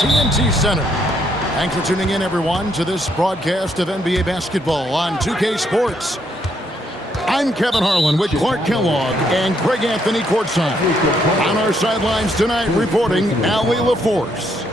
TNT Center. Thanks for tuning in, everyone, to this broadcast of NBA basketball on 2K Sports. I'm Kevin Harlan with Clark Kellogg and Greg Anthony courtside. On our sidelines tonight, reporting Allie LaForce.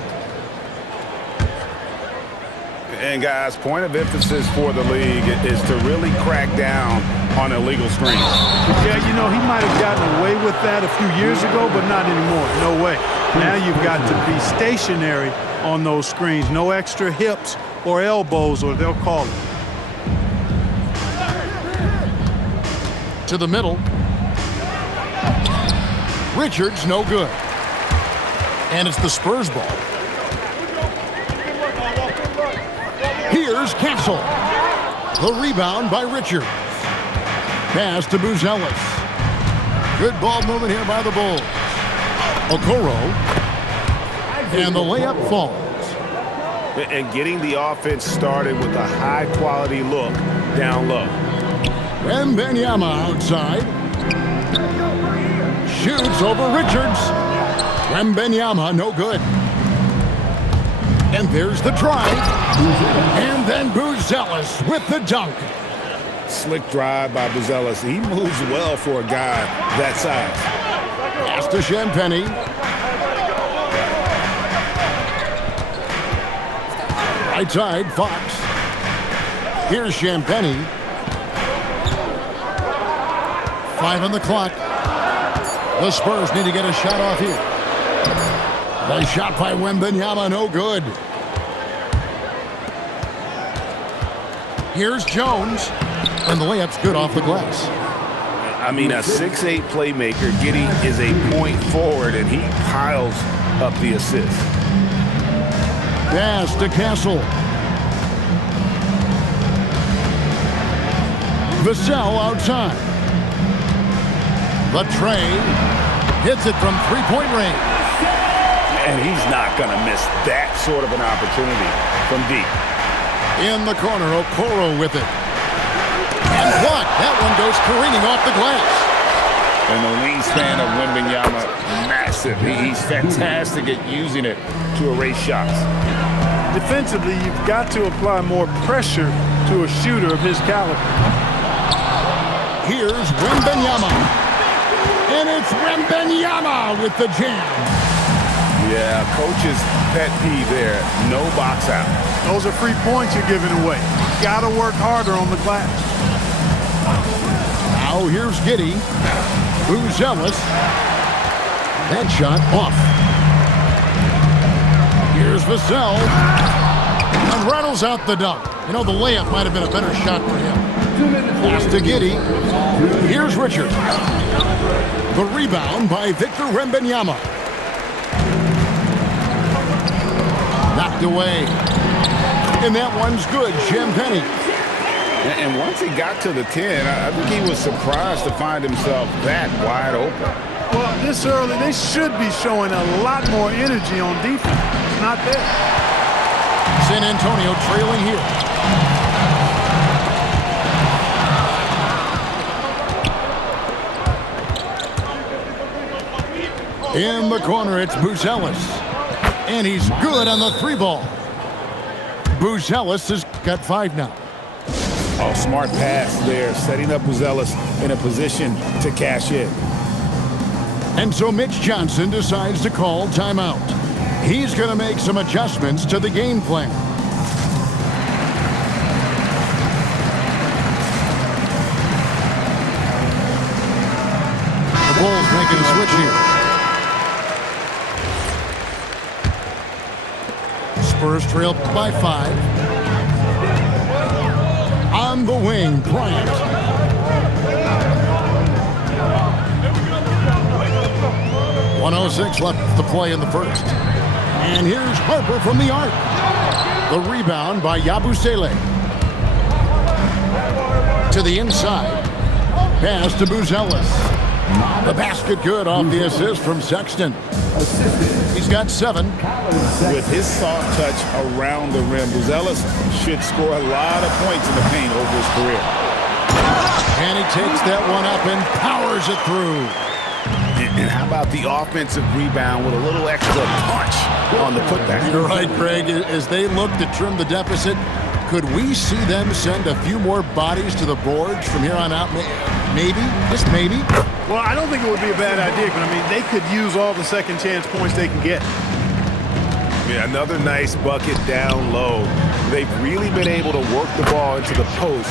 And guys, point of emphasis for the league is to really crack down on illegal screens. Yeah, you know, he might have gotten away with that a few years ago, but not anymore. No way. Now you've got to be stationary on those screens. No extra hips or elbows, or they'll call it. To the middle. Richards, no good. And it's the Spurs ball. Here's Castle. The rebound by Richards. Pass to Buzelis. Good ball movement here by the Bulls. Okoro. And the layup falls. And getting the offense started with a high-quality look down low. Wembanyama outside. Shoots over Richards. Wembanyama, no good. And there's the drive. And then Buzelis with the dunk. Slick drive by Buzelis. He moves well for a guy that size. Pass to Champagnie. Right side, Fox. Here's Champagnie. 5 on the clock. The Spurs need to get a shot off here. The shot by Wembanyama, no good. Here's Jones. And the layup's good off the glass. I mean, a 6'8" playmaker. Giddey is a point forward, and he piles up the assist. Pass to Castle. Vassell outside. The tray hits it from three-point range. And he's not going to miss that sort of an opportunity from deep. In the corner, Okoro with it. And blocked. That one goes careening off the glass. And the wingspan of Wembanyama, massive. He's fantastic at using it to erase shots. Defensively, you've got to apply more pressure to a shooter of his caliber. Here's Wembanyama. And it's Wembanyama with the jam. Yeah, coach's pet peeve there. No box out. Those are free points you're giving away. You got to work harder on the glass. Now here's Giddey. Buzelis. That shot off. Here's Vassell. And rattles out the dunk. You know, the layup might have been a better shot for him. Pass to Giddey. Here's Richards. The rebound by Victor Wembanyama. Knocked away. And that one's good. Champagnie. And once he got to the 10, I think he was surprised to find himself that wide open. Well, this early, they should be showing a lot more energy on defense. It's not there. San Antonio trailing here. In the corner, it's Buzelis. And he's good on the three ball. Buzelis has got 5 now. Oh, smart pass there, setting up Buzelis in a position to cash in. And so Mitch Johnson decides to call timeout. He's going to make some adjustments to the game plan. The Bulls making a switch here. Spurs trail by 5. On the wing, Bryant. .106 left to play in the first. And here's Harper from the arc. The rebound by Yabusele. To the inside. Pass to Buzelis. The basket good off the assist from Sexton. He's got 7. With his soft touch around the rim, Buzelis should score a lot of points in the paint over his career. And he takes that one up and powers it through. And how about the offensive rebound with a little extra punch on the putback? You're right, Greg. As they look to trim the deficit, could we see them send a few more bodies to the boards from here on out? Maybe, just maybe. Well, I don't think it would be a bad idea, but I mean, they could use all the second chance points they can get. Yeah, another nice bucket down low. They've really been able to work the ball into the post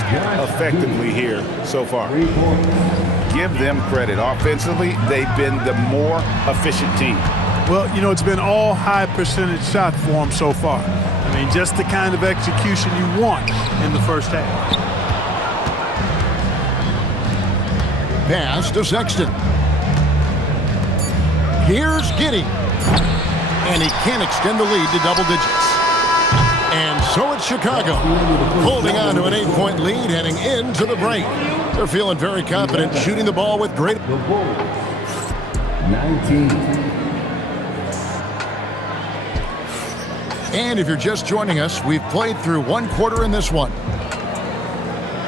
effectively here so far. Give them credit. Offensively, they've been the more efficient team. Well, you know, it's been all high percentage shots for them so far. I mean, just the kind of execution you want in the first half. Pass to Sexton. Here's Giddey. And he can't extend the lead to double digits. And so it's Chicago, holding on to an 8-point lead heading into the break. They're feeling very confident, shooting the ball with great... 19. And if you're just joining us, we've played through one quarter in this one.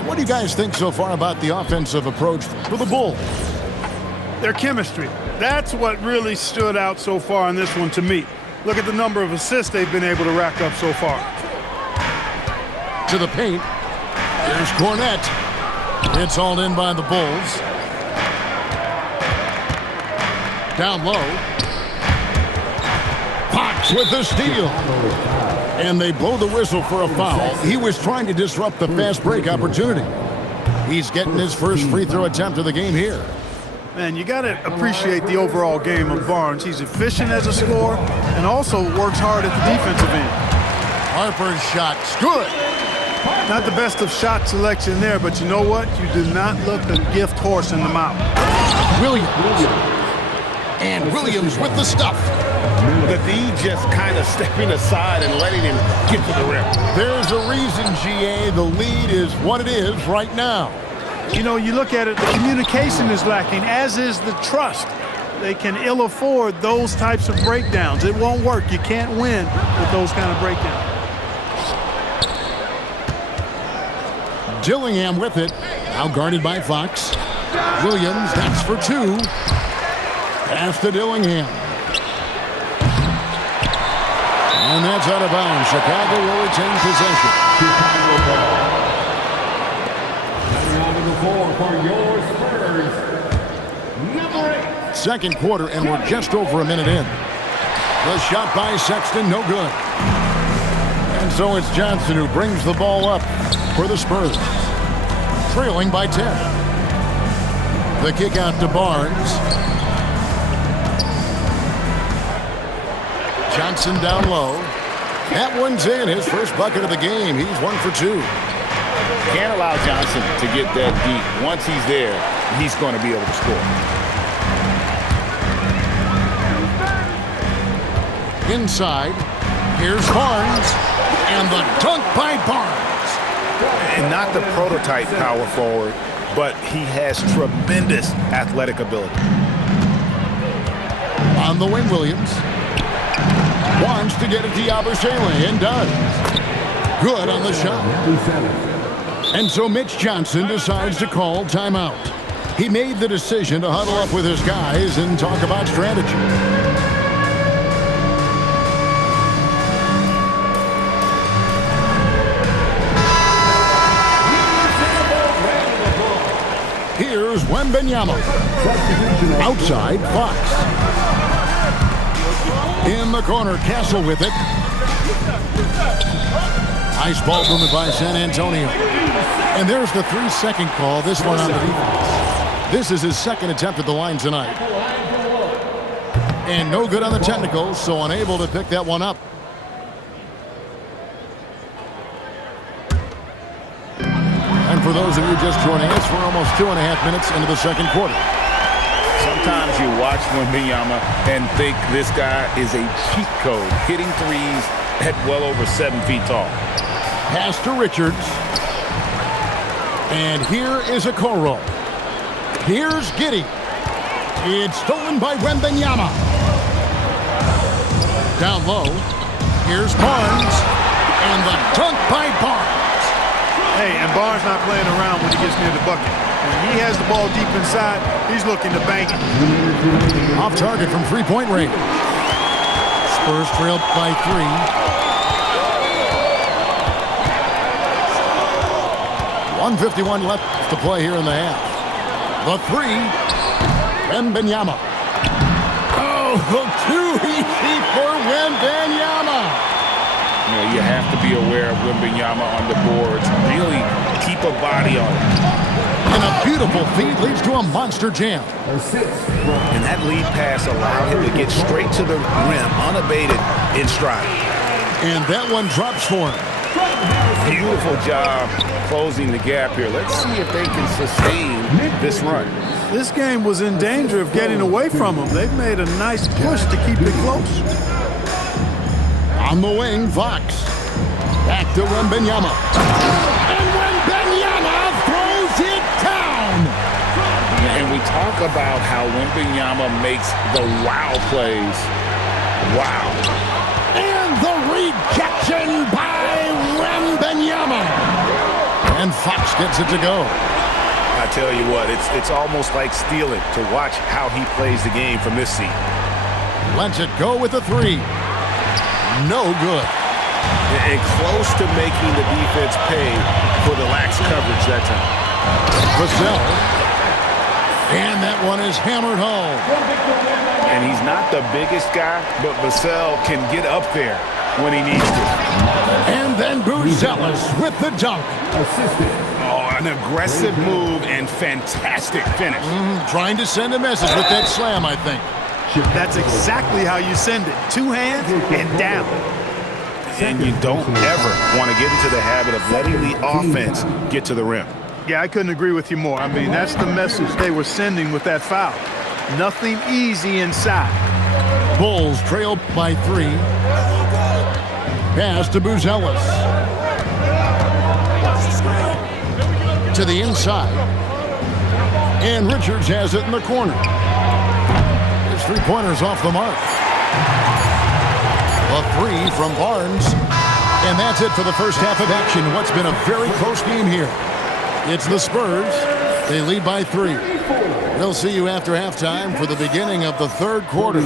What do you guys think so far about the offensive approach for the Bulls? Their chemistry. That's what really stood out so far in this one to me. Look at the number of assists they've been able to rack up so far. To the paint. Here's Cornette. It's hauled in by the Bulls. Down low. Fox with the steal. And they blow the whistle for a foul. He was trying to disrupt the fast break opportunity. He's getting his first free throw attempt of the game here. Man, you got to appreciate the overall game of Barnes. He's efficient as a scorer and also works hard at the defensive end. Harper's shot's good. Not the best of shot selection there, but you know what? You do not look a gift horse in the mouth. Williams. And Williams with the stuff. The D just kind of stepping aside and letting him get to the rim. There's a reason, GA, the lead is what it is right now. You know, you look at it, the communication is lacking, as is the trust. They can ill afford those types of breakdowns. It won't work. You can't win with those kind of breakdowns. Dillingham with it. Now guarded by Fox. Williams, that's for two. Pass to Dillingham. And that's out of bounds. Chicago will retain possession. Chicago ball. Number 4 for your Spurs. Number 8. Second quarter, and we're just over a minute in. The shot by Sexton, no good. And so it's Johnson who brings the ball up for the Spurs. Trailing by 10. The kick out to Barnes. Johnson down low. That one's in. His first bucket of the game. He's 1 for 2. Can't allow Johnson to get that deep. Once he's there, he's going to be able to score. Inside, here's Barnes, and the dunk by Barnes. And not the prototype power forward, but he has tremendous athletic ability. On the wing, Williams. Wants to get it to Yabusele, and does. Good on the shot. And so Mitch Johnson decides to call timeout. He made the decision to huddle up with his guys and talk about strategy. Here's Wembanyama. Outside, Fox. In the corner, Castle with it. Nice ball movement by San Antonio. And there's the 3-second call, this one on the defense. This is his second attempt at the line tonight. And no good on the technicals, so unable to pick that one up. And for those of you just joining us, we're almost 2.5 minutes into the second quarter. Sometimes you watch Wembanyama and think this guy is a cheat code, hitting threes at well over 7 feet tall. Pass to Richards. And here is a Okoro. Here's Giddey. It's stolen by Wembanyama. Down low. Here's Barnes. And the dunk by Barnes. Hey, and Barnes not playing around when he gets near the bucket. When he has the ball deep inside, he's looking to bank it. Off target from three-point range. Spurs trailed by 3. 1:51 left to play here in the half. The 3, Wembanyama. Oh, too easy for Wembanyama. You know, you have to be aware of Wembanyama on the boards. Really keep a body on it. And a beautiful feed leads to a monster jam. And that lead pass allowed him to get straight to the rim, unabated in stride. And that one drops for him. Beautiful job closing the gap here. Let's see if they can sustain this run. This game was in danger of getting away from them. They've made a nice push to keep it close. On the wing, Fox. Back to Wembanyama. And Wembanyama throws it down. And we talk about how Wembanyama makes the wow plays. Wow. And the rejection by Wembanyama. And Fox gets it to go. I tell you what, it's almost like stealing to watch how he plays the game from this seat. Lets it go with a 3. No good. And close to making the defense pay for the lax coverage that time. Vassell. And that one is hammered home. And he's not the biggest guy, but Vassell can get up there when he needs to. And then Buzelis with the dunk. Oh, an aggressive move and fantastic finish. Trying to send a message with that slam, I think. That's exactly how you send it. 2 hands and down. And you don't ever want to get into the habit of letting the offense get to the rim. Yeah, I couldn't agree with you more. I mean, that's the message they were sending with that foul. Nothing easy inside. Bulls trail by 3. Pass to Buzelis. To the inside. And Richards has it in the corner. His three-pointer's off the mark. A 3 from Barnes. And that's it for the first half of action. What's been a very close game here. It's the Spurs. They lead by 3. We'll see you after halftime for the beginning of the third quarter.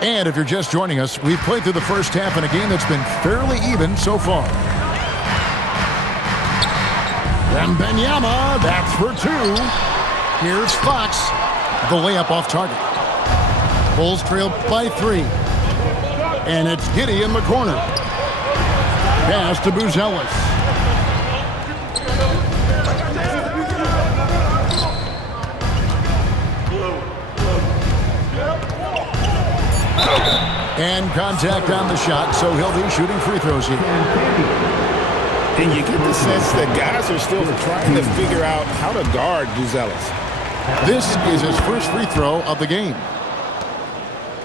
And if you're just joining us, we've played through the first half in a game that's been fairly even so far. Wembanyama, that's for 2. Here's Fox. The layup off target. Bulls trail by 3. And it's Giddey in the corner. Pass to Buzelis. And contact on the shot, so he'll be shooting free throws here. And you get the sense that guys are still trying to figure out how to guard Buzelis. This is his first free throw of the game.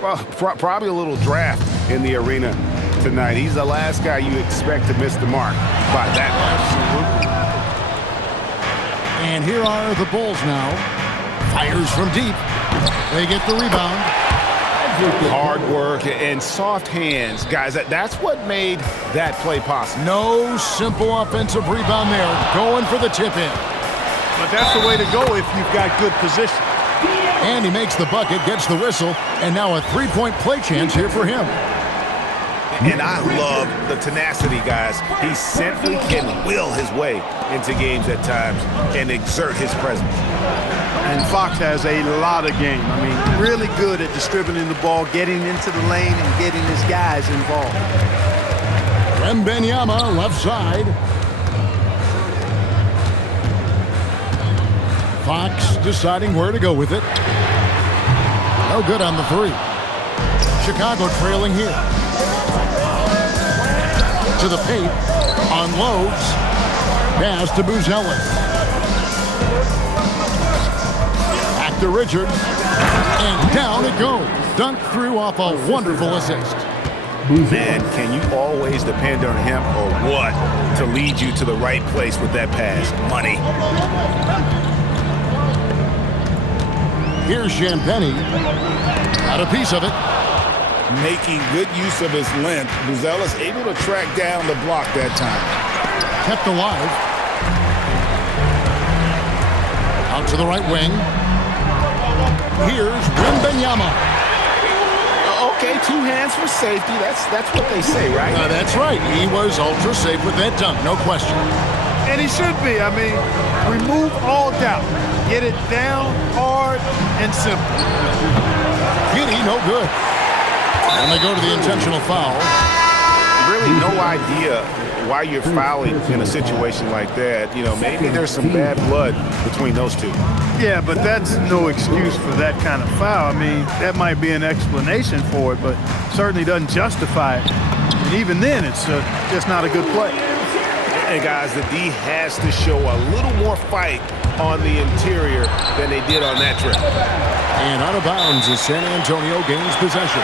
Well, probably a little draft in the arena tonight. He's the last guy you expect to miss the mark by that much. And here are the Bulls now. Fires from deep. They get the rebound. Hard work and soft hands, guys. That's what made that play possible. No simple offensive rebound there. Going for the tip-in. But that's the way to go if you've got good position. And he makes the bucket, gets the whistle, and now a three-point play chance here for him. And I love the tenacity, guys. He simply can will his way into games at times and exert his presence. And Fox has a lot of game. I mean, really good at distributing the ball, getting into the lane, and getting his guys involved. Wembanyama, left side. Fox deciding where to go with it. No good on the 3. Chicago trailing here. To the paint. Unloads. Pass to Buzelis. Back to Richards. And down it goes. Dunked through off a wonderful assist. Man, can you always depend on him or what to lead you to the right place with that pass? Money. Here's Champagny. Got a piece of it. Making good use of his length. Buzelis able to track down the block that time. Kept alive. Out to the right wing. Here's Wembanyama. Okay, 2 hands for safety. That's what they say, right? That's right. He was ultra safe with that dunk, no question. And he should be. I mean, remove all doubt. Get it down, hard, and simple. Giddy, no good. And they go to the intentional foul. Really no idea why you're fouling in a situation like that. You know, maybe there's some bad blood between those two. Yeah, but that's no excuse for that kind of foul. I mean, that might be an explanation for it, but certainly doesn't justify it. And even then, it's just not a good play. Hey, guys, the D has to show a little more fight on the interior than they did on that trip. And out of bounds as San Antonio gains possession.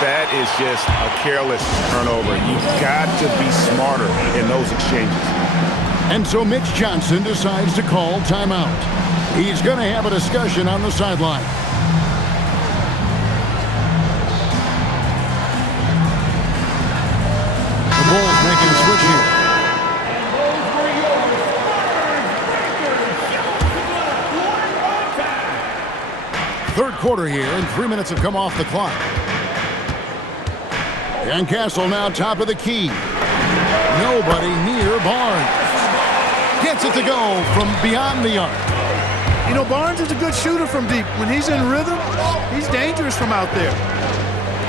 That is just a careless turnover. You've got to be smarter in those exchanges. And so Mitch Johnson decides to call timeout. He's going to have a discussion on the sideline. The Bulls making a switch here. Third quarter here, and 3 minutes have come off the clock. And Castle now top of the key. Nobody near Barnes. Gets it to go from beyond the arc. You know, Barnes is a good shooter from deep. When he's in rhythm, he's dangerous from out there.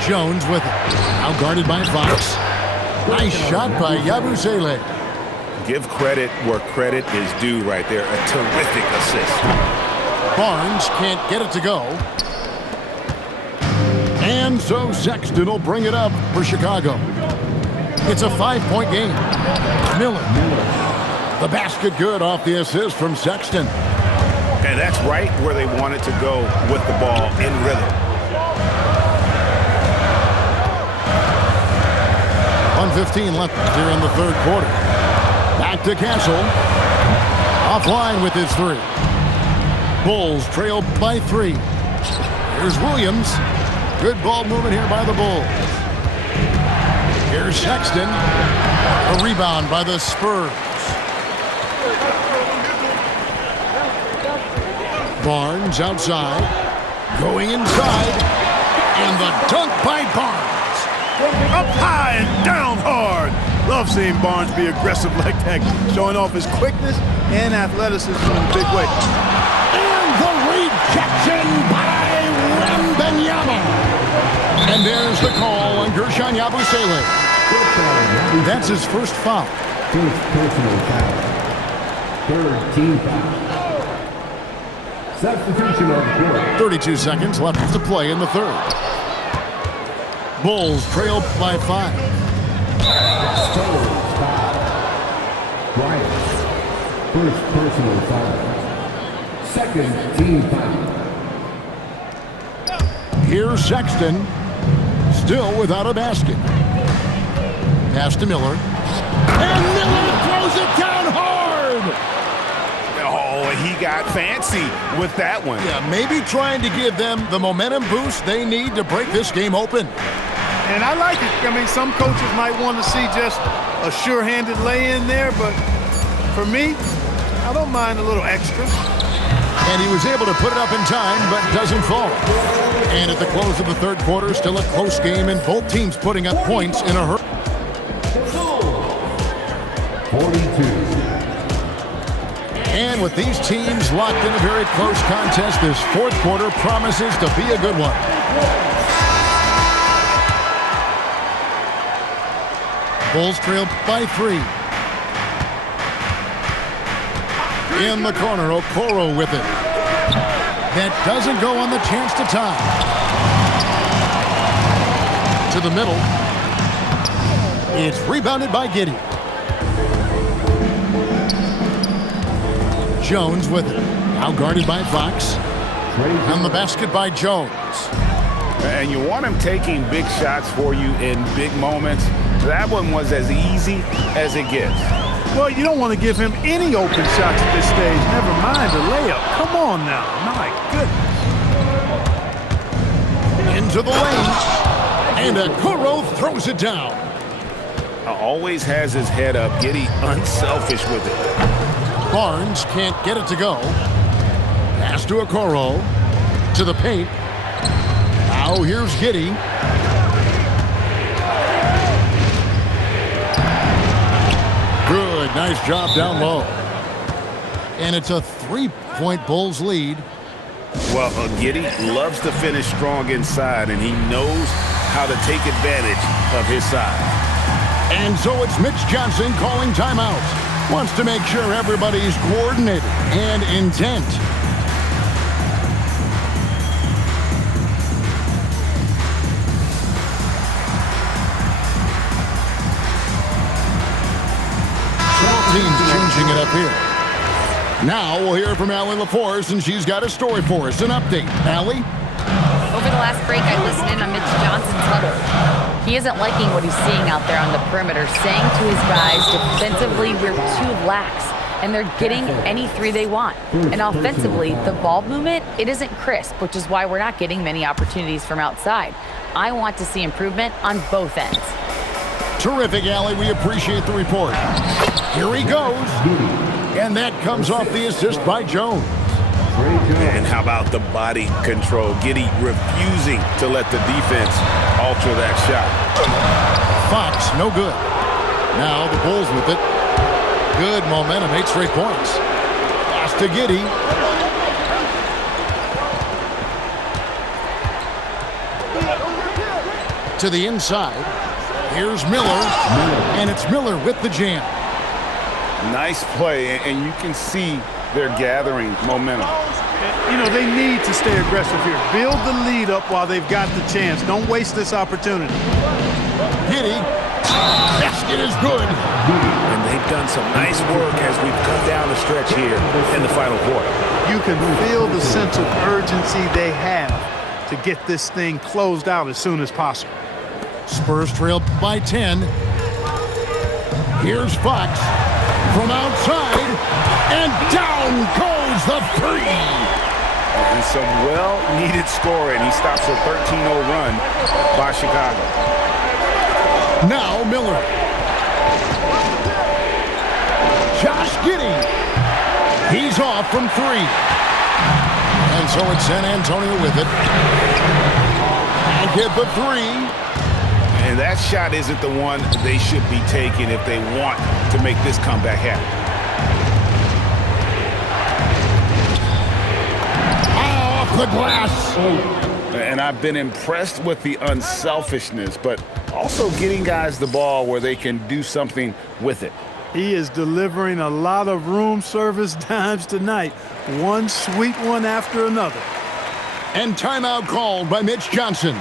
Jones with it. Now guarded by Fox. Nice shot by Yabusele. Give credit where credit is due right there. A terrific assist. Barnes can't get it to go. And so Sexton will bring it up for Chicago. It's a 5-point game. Miller. The basket good off the assist from Sexton. And that's right where they wanted to go with the ball in rhythm. 1:15 left here in the third quarter. Back to Castle. Offline with his 3. Bulls trail by 3. Here's Williams. Good ball movement here by the Bulls. Here's Sexton. A rebound by the Spurs. Barnes outside. Going inside. And the dunk by Barnes. Up high and down hard. Love seeing Barnes be aggressive like that, showing off his quickness and athleticism in a big way. And the rejection by Wembanyama. And there's the call on Gershon Yabusele. That's his first foul. First personal foul. Third team foul. Substitution on the court. 32 seconds left to play in the third. Bulls trail by 5. Spurs foul. Bryant. First personal foul. Second team foul. Here's Sexton. Still without a basket. Pass to Miller. And Miller throws it down hard! Oh, he got fancy with that one. Yeah, maybe trying to give them the momentum boost they need to break this game open. And I like it. I mean, some coaches might want to see just a sure-handed lay-in there, but for me, I don't mind a little extra. And he was able to put it up in time, but doesn't fall. And at the close of the third quarter, still a close game, and both teams putting up points in a hurry. 42. And with these teams locked in a very close contest, this fourth quarter promises to be a good one. Bulls trail by 3. In the corner, Okoro with it. That doesn't go on the chance to tie. To the middle. It's rebounded by Giddey. Jones with it. Now guarded by Fox. And the basket by Jones. And you want him taking big shots for you in big moments. That one was as easy as it gets. Well, you don't want to give him any open shots at this stage. Never mind a layup. Come on now. My goodness. Into the lane. And Okoro throws it down. Always has his head up, getting unselfish with it. Barnes can't get it to go. Pass to Okoro. To the paint. Now here's Giddey. Good. Nice job down low. And it's a 3-point Bulls lead. Well, Giddey loves to finish strong inside, and he knows how to take advantage of his size. And so it's Mitch Johnson calling timeout. Wants to make sure everybody's coordinated and intent. Teams changing it up here. Now we'll hear from Allie LaForce, and she's got a story for us. An update. Allie? Over the last break, I listened in on Mitch Johnson's huddle. He isn't liking what he's seeing out there on the perimeter, saying to his guys, defensively, we're too lax, and they're getting any three they want. And offensively, the ball movement, it isn't crisp, which is why we're not getting many opportunities from outside. I want to see improvement on both ends. Terrific, Allie. We appreciate the report. Here he goes. And that comes off the assist by Jones. And how about the body control? Giddey refusing to let the defense alter that shot. Fox, no good. Now the Bulls with it. Good momentum, 8 straight points. Pass to Giddey. To the inside. Here's Miller. And it's Miller with the jam. Nice play, and you can see they're gathering momentum. You know, they need to stay aggressive here. Build the lead up while they've got the chance. Don't waste this opportunity. Giddey. Basket is good. And they've done some nice work as we've come down the stretch here in the final quarter. You can feel the sense of urgency they have to get this thing closed out as soon as possible. Spurs trail by 10. Here's Fox from outside, and down goes the three. And some well-needed scoring. He stops a 13-0 run by Chicago. Now Miller. Josh Giddey. He's off from 3. And so it's San Antonio with it. And get the 3. And that shot isn't the one they should be taking if they want to make this comeback happen. Off the glass. And I've been impressed with the unselfishness, but also getting guys the ball where they can do something with it. He is delivering a lot of room service dimes tonight. One sweet one after another. And timeout called by Mitch Johnson.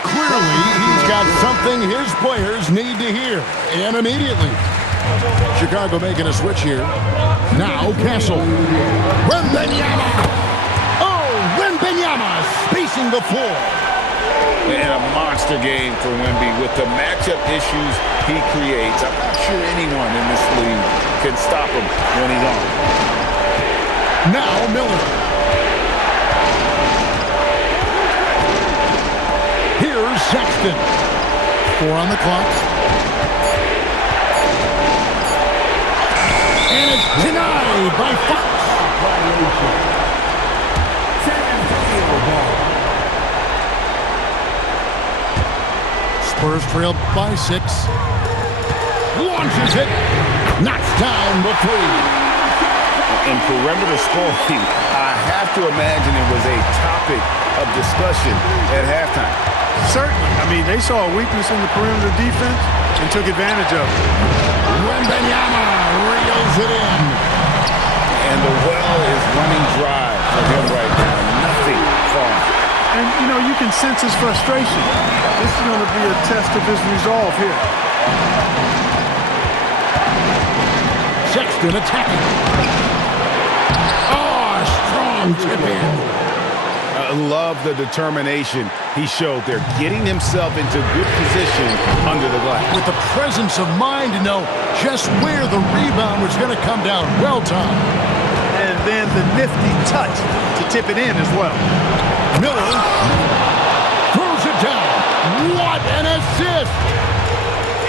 Clearly, he's got something his players need to hear, and immediately. Chicago making a switch here. Now Castle. Wembanyama! Oh, Wembanyama spacing the floor. And a monster game for Wemby with the matchup issues he creates. I'm not sure anyone in this league can stop him when he's on. Now Miller. Here's Sexton. 4 on the clock. And it's denied by Fox. Spurs trail by 6. Launches it. Knocks down the 3. In perimeter scoring, I have to imagine it was a topic of discussion at halftime. Certainly. I mean, they saw a weakness in the perimeter defense and took advantage of it. Wembanyama reels it in. And the well is running dry for him right now. Nothing falling. And, you know, you can sense his frustration. This is going to be a test of his resolve here. Sexton attacking. Oh, strong tip in. I love the determination he showed there, getting himself into good position under the glass. With the presence of mind to know just where the rebound was going to come down. Well timed. And then the nifty touch to tip it in as well. Miller throws it down. What an assist!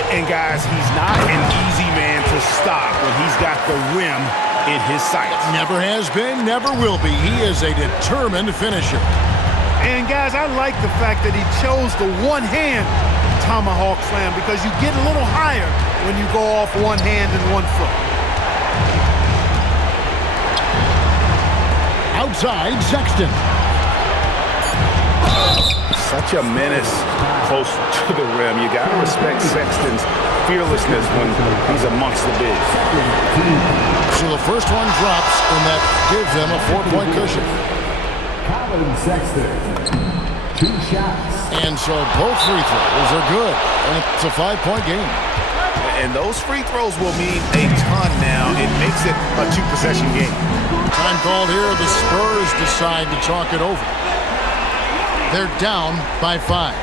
And guys, he's not an easy man to stop when he's got the rim in his sights. Never has been, never will be. He is a determined finisher. And, guys, I like the fact that he chose the one-hand tomahawk slam because you get a little higher when you go off one hand and one foot. Outside, Sexton. Such a menace close to the rim. You got to respect Sexton's fearlessness when he's amongst the bigs. So the first one drops, and that gives them a 4-point cushion. Colin Sexton, 2 shots. And so both free throws are good, and it's a 5-point game. And those free throws will mean a ton now. It makes it a 2-possession game. Time called here. The Spurs decide to talk it over. They're down by 5.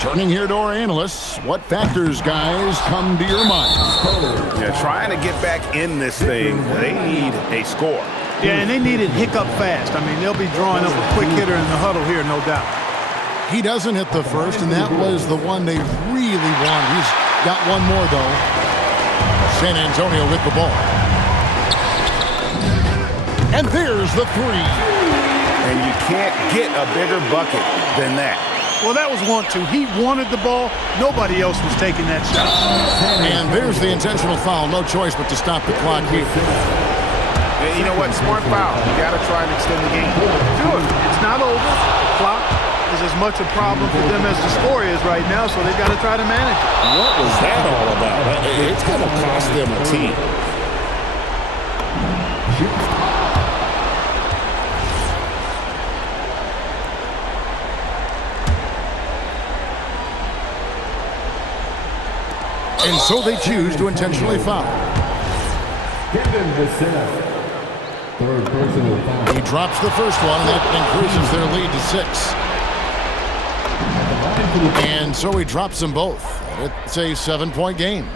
Turning here to our analysts, what factors, guys, come to your mind? Yeah, trying to get back in this thing, they need a score. Yeah, and they need it hiccup fast. I mean, they'll be drawing up a quick hitter in the huddle here, no doubt. He doesn't hit the first, and that was the one they really wanted. He's got one more, though. San Antonio with the ball. And there's the 3. And you can't get a bigger bucket than that. Well, that was 1-2. He wanted the ball. Nobody else was taking that shot. And there's the intentional foul. No choice but to stop the clock here. And you know what? Smart foul. You got to try and extend the game. Sure. It's not over. The clock is as much a problem for them as the score is right now, so they've got to try to manage it. What was that all about? It's going to cost them a team. And so they choose to intentionally foul. Kevin Vassell, 3rd personal foul. He drops the first one, and that increases their lead to 6. And so he drops them both. It's a 7-point game.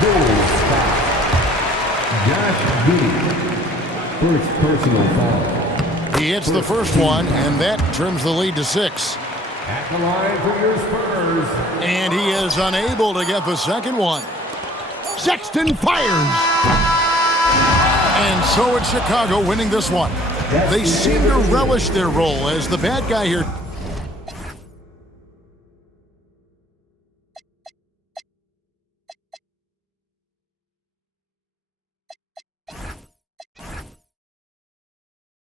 Bulls foul. Josh B, 1st personal foul. He hits the first one, and that trims the lead to 6. At the line for your Spurs. And he is unable to get the second one. Sexton fires. And so it's Chicago winning this one. They seem to relish their role as the bad guy here.